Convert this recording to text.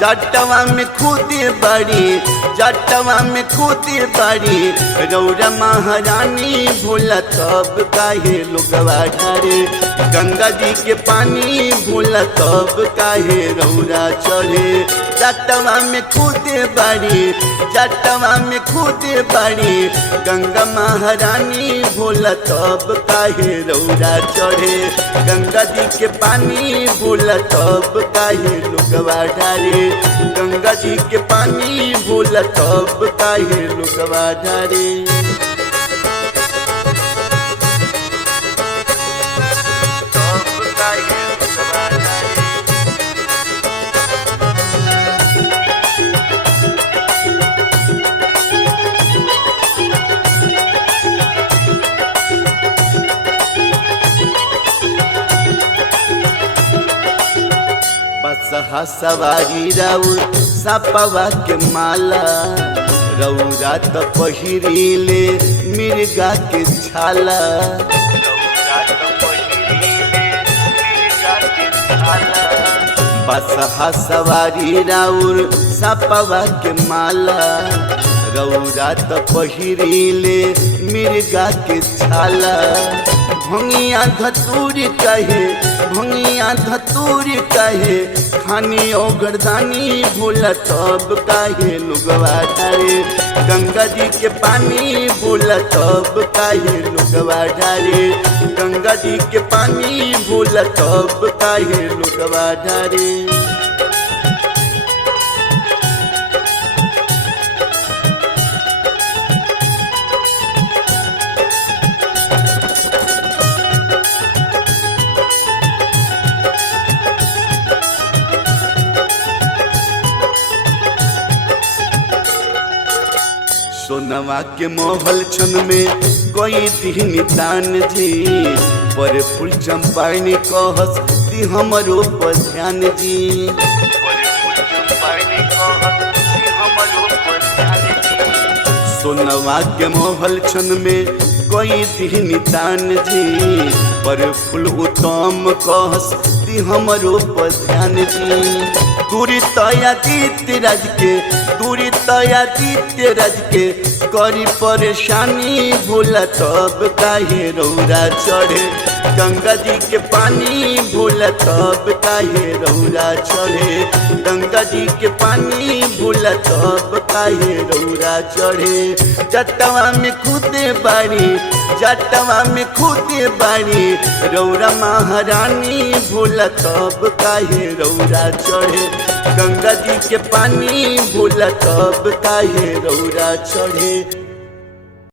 जटवा में खुदे बड़ी, जटवा में खुदे बड़ी रौरा महारानी भोला तब काहे लोगवा ढारे गंगा जी के पानी भोला तब काहे रौरा चढ़े। जटवा में खुदे बड़ी, जटवा में खुदे बड़ी गंगा महारानी भोला तब काहे रौरा चढ़े। गंगा जी के पानी भोला तब काहे लोगवा ढारे, गंगा जी के पानी भोला तब काहे लोगवा ढारे। बसहा सवारी राउर सपवा के माला रौरा तो पहिरीले मिर्गा के छाला। बसहा सवारी राउर सपवा के माला रौरा तो पहिरीले मिर्गा के छाला। भंगिया धतूरी कहे, भंगिया धतूरी कहे खानी ओ गर्दानी भोला तब काहे लोगवा ढारे। गंगा जी के पानी भोला तब काहे लोगवा ढारे, गंगा जी के पानी भोला तब काहे लोगवा ढारे। सोनवा के महल छन में कोई दिन दान जी पर फूल चंपाई कहस दी हमरो पर ध्यान जी। सोनवा के महल छन में कोई दिन दान जी पर फूल उत्तम कहस दी हमरो पर ध्यान जी। दूरी तया जीत राज के, दूरी तया जीत राज के करी परेशानी भोला तब काहे रौरा चढ़े। गंगा जी के पानी भोला तब काहे रौरा चढ़े, गंगा जी के पानी भोला तब काहे रौरा चढ़े। जटवा में खुदे बाड़ी, जटवा में खुदे बाड़ी रौरा महारानी भोला तब काहे रौरा चढ़े। गंगा जी के पानी भोला तब काहे रौरा चढ़े।